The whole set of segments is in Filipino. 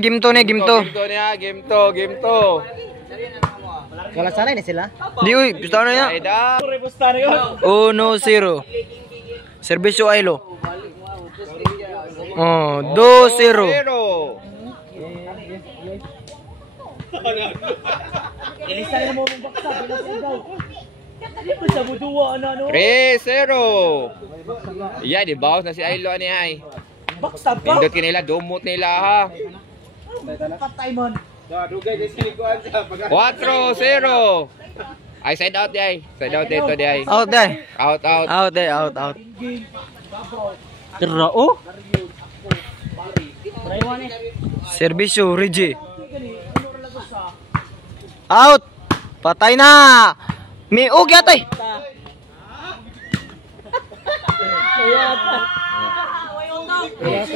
Game to ni, game to. Game to. Wala sanay na sila. Di uy, gusto na niya. 1-0. Servisyo Ailo. Oh, 2-0. Ilista na mo mong baksa, bilas daw. Sa buduwa ano. 3-0. Iya, di bawas na si Ailo ani ay. Baksa ba? Pindot kinila, dumot nila ha. Patay man. 4-0. Ay, side out di ay. Side out dito di ay. Out day. Out. Out day, out. Tira oh. Servisyo Rigi. Out. Patay na. May ugyat ay.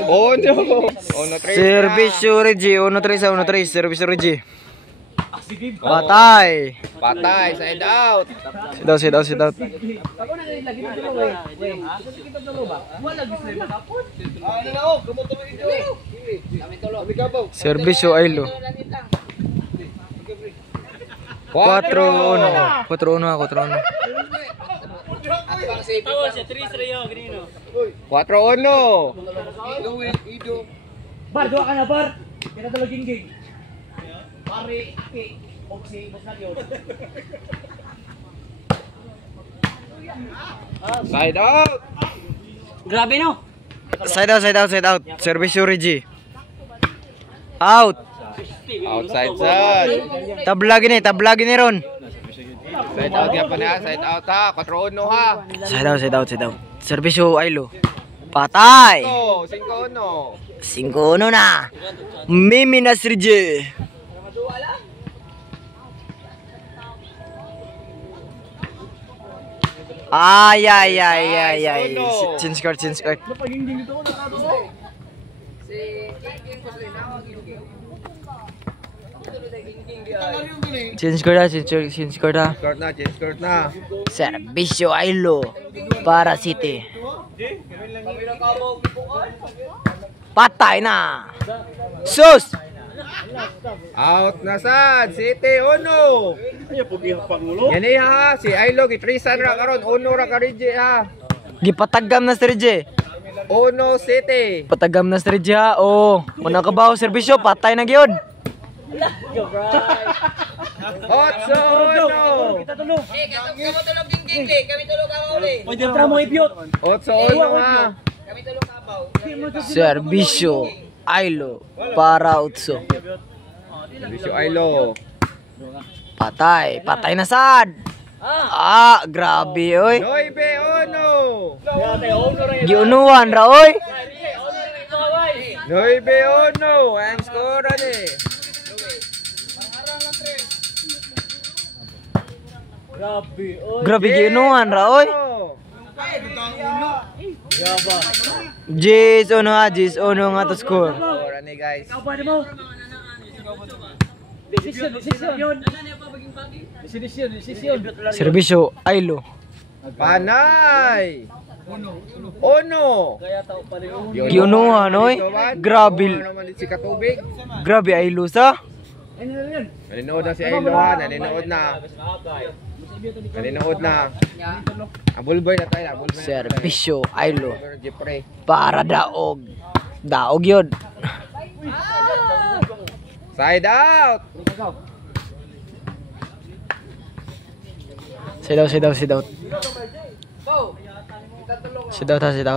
Oh no. Servisyo Rigi, 1-3, Servisyo Rigi. Patay. Side out. Sit out. Servisyo Ailo. 4-1. 4-1. 4-1. Bar, doa ka na bar. Kita talo gingging. Pare, oksi, bos na yun. Side out. Grabe no. Side out. Servisyo Rigi. Out. Outside side. Tablagi ni Ron. Side out ya pa na. Side out ha. 4-1 ha. Side out. Servisyo Ailo. Patay. 5-1. 5-1 na. Mimi Nasrije. Ay. Change card. Change card na. Change na. Servisyo Ailo para City. Patay na. Sus. Out na sad. City 1. Yan ha. Si Ailo gitrisan ra karon. 1 ra ka Rigi ha. Gipatagam na si Rigi. 1 City. Patagam na si Rigi ha. Oh, muna ka ba servisyo patay na gyud. 8-1. Kita tulog. Kami tulog gingging, kami tulog kabaw uli. Pwede tra mo ipiot. 8-1 ha. Kami tulog kabaw. Servisyo Ailo para Utso. Servisyo Ailo. Patay na sad. Grabe oy. 9-1. Giunuhan ra oy. 9-1. Ang score ni. Grabe giunuhan ra oy. Jis ono nga to score. Score ni guys. Decision. Servisyo Ailo. Panay. Ono. Giunuhan oy. Grabe. Si Katubig. Grabe Ailo sa. Nanonood na si Ailo ha. Nanonood na. Abulboy na tayo. Servisyo Ailo para Daog. Daog yun. Side out. Sit out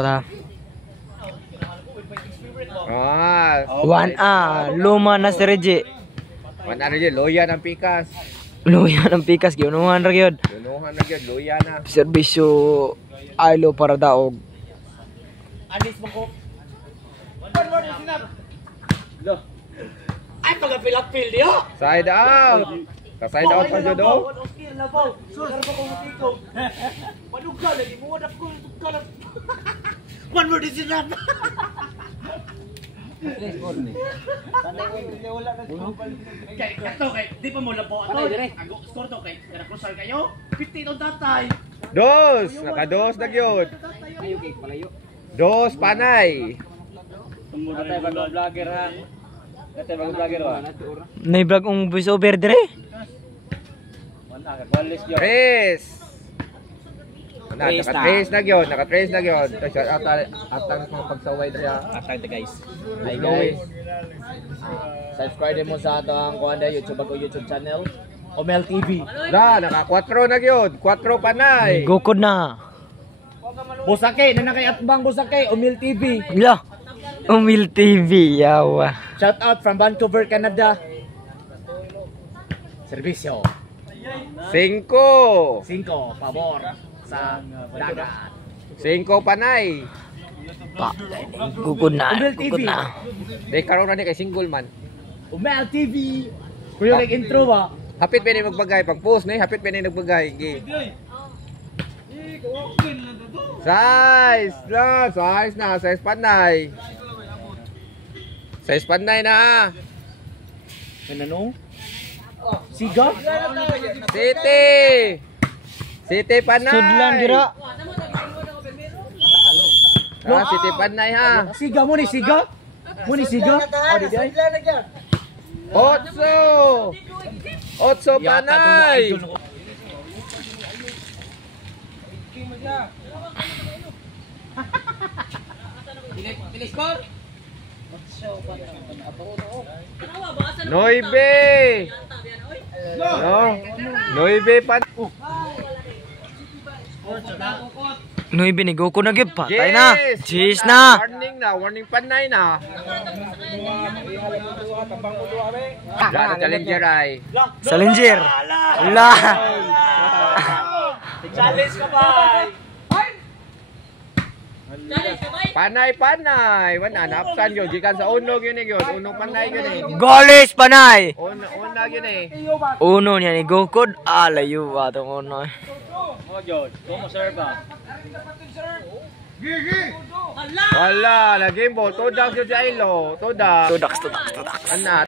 ha. 1 luma na si Regi. Mana Regi, loya ng pikas. Luya ng pikas, giunuhan ra gyud. Loya na. Servisyo Ailo para Daog. Anis mo ko. Ay, pag-apil-apil diyo. Side out. Ka-side out pa dyan do. Manugal, lagi mo wadap ko. One more din sila. Kay kato kay di pa mo labo ato. Ang score to kay kada kusal kayo. 50 on tatay. Dos, naka-dos na gyud. Dos panay. Tatay ba vlogger ha? May vlog ang voice over dire. Chris. Naka-trace na gyud, naka-trace na gyud. Shout out atang mga pagsaway dira. Hashtag guys. Hi guys. Subscribe mo sa ato ang kuanda YouTube channel. Omel TV. Da, naka 4 na gyud. 4 panay. Gukod na. Busake, na kay atbang Busake, Omel TV. La. Umil TV, yawa. Shout out from Vancouver, Canada. Servisyo. 5. 5, pabor sa dagat. 5 panay. Pa. Gukod na. Umil Gukod TV. na. Day karon na ni kay single man. Omel TV. Kuya like intro ba? Hapit pa ni magbagay pag post ni, hapit pa ni nagbagay. Gi. Size na, size panay. Size panay na. Ano? Siga? City panay. Sudlan dira. City panay ha. Siga mo ni Siga? Mo ni Siga? Oh, di ay. 8 panay. Noibe. No. Noibe pan. Noy binigo ko na gyud patay na. Cheese na. Warning panay na. Lalo challenger ay. Challenger. La. Challenge ka ba? Panay. Wala napsan yun. Gikan sa unog yun eh. Unong panay yun eh. Golis panay. Unag yun eh. Uno niya ni gukod. Layo ba itong uno. Wala. Nag-game ball. Todax yun si Ailo. Todax. Tudax. Ana.